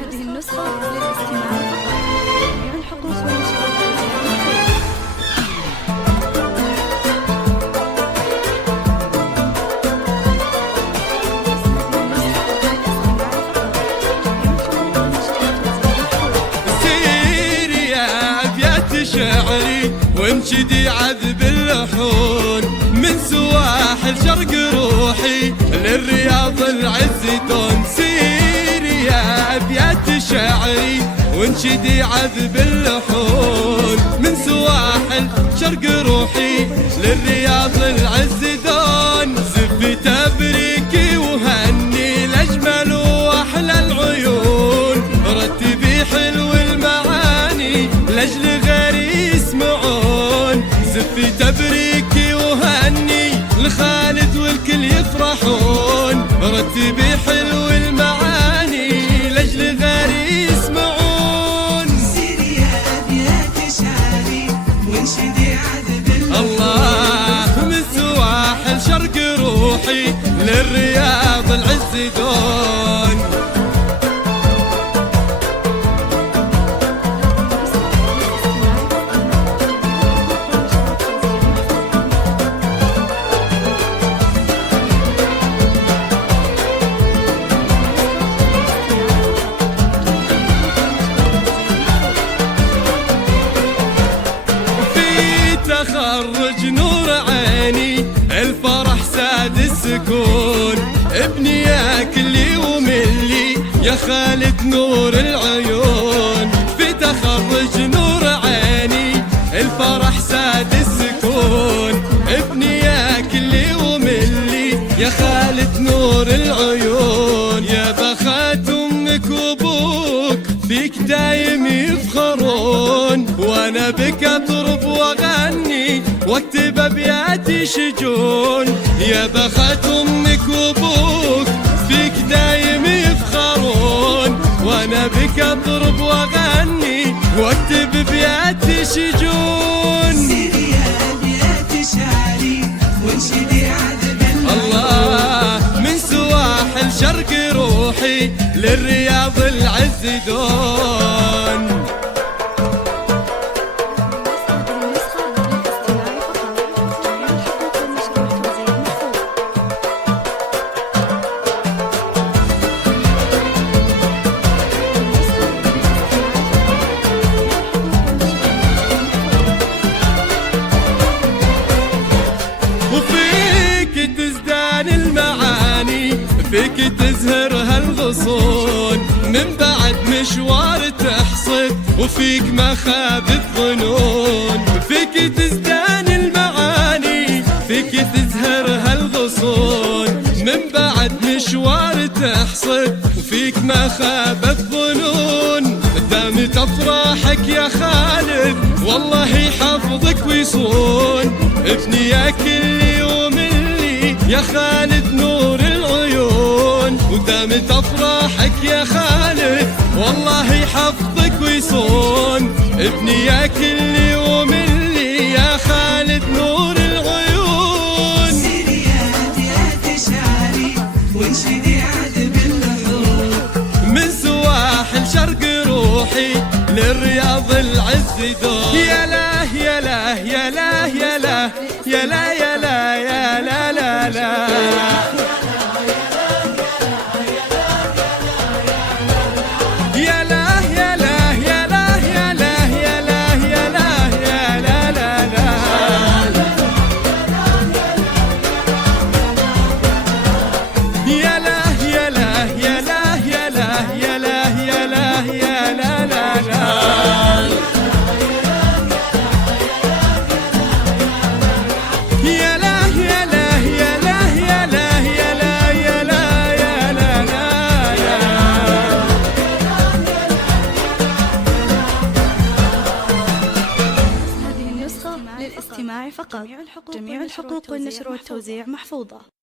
هذه النسخة للاستماع فقط. جميع الحقوق والنشرات سيري يا أبيات شعري وانشدي عذب اللحون، من سواحل شرق روحي للرياض العز دون. سيري يا أبيات شعري وانشدي عذب اللحون، من سواحل شرق روحي للرياض العز دون. زفي تبريكي وهني الأجمل وأحلى العيون، رتبي حلو المعاني لأجل غيري يسمعون. زفي تبريكي وهني لخالد والكل يفرحون، رتبي حلو المعاني لأجل غيري يسمعون. سيري يا أبيات شعري وانشدي عذب الله، من سواحل شرق روحي للرياض العز دون. تخرج نور عيني الفرح ساد السكون، ابني ياكلي وملي يا خالد نور العيون. في تخرج نور عيني الفرح ساد السكون، ابني ياكلي وملي يا خالد نور العيون. يا بخت امك وابوك فيك دايم يفخرون، وانا بك اطرب واغني واكتب ابياتي شجون. يا بخت امك وابوك فيك دايم يفخرون، وانا بك اطرب واغني واكتب ابياتي شجون. سيري يا أبيات شعري وانشدي عذب الله، من سواحل شرق روحي للرياض العز دون. وفيك تزدان المعاني، فيك تزهر هالغصون، من بعد مشوار تحصد وفيك مخابث ظنون. فيك تزدان المعاني، فيك تزهر هالغصون، من بعد مشوار تحصد وفيك مخابث ظنون. دامت افراحك يا خالد والله يحفظك ويصون، ابني ياكلي وملي يا خالد نور العيون. ودامت افراحك يا خالد والله يحفظك ويصون، ابني ياكلي وملي يا خالد نور العيون. سيري يا أبيات شعري وانشدي عذب اللحون، من سواحل شرق روحي للرياض العز دون. يا لا يا لا يا لا يا لا يا لا يا لا يا لا لا لا. يا لا يا لا يا لا يا لا يا لا يا لا يا لا لا لا. يا لا يا لا يا لا يا لا يا لا يا لا يا لا لا لا. يا لا يا لا يا لا يا لا يا لا يا لا يا لا لا. هذه النسخة للاستماع فقط. جميع الحقوق والنشر والتوزيع محفوظة.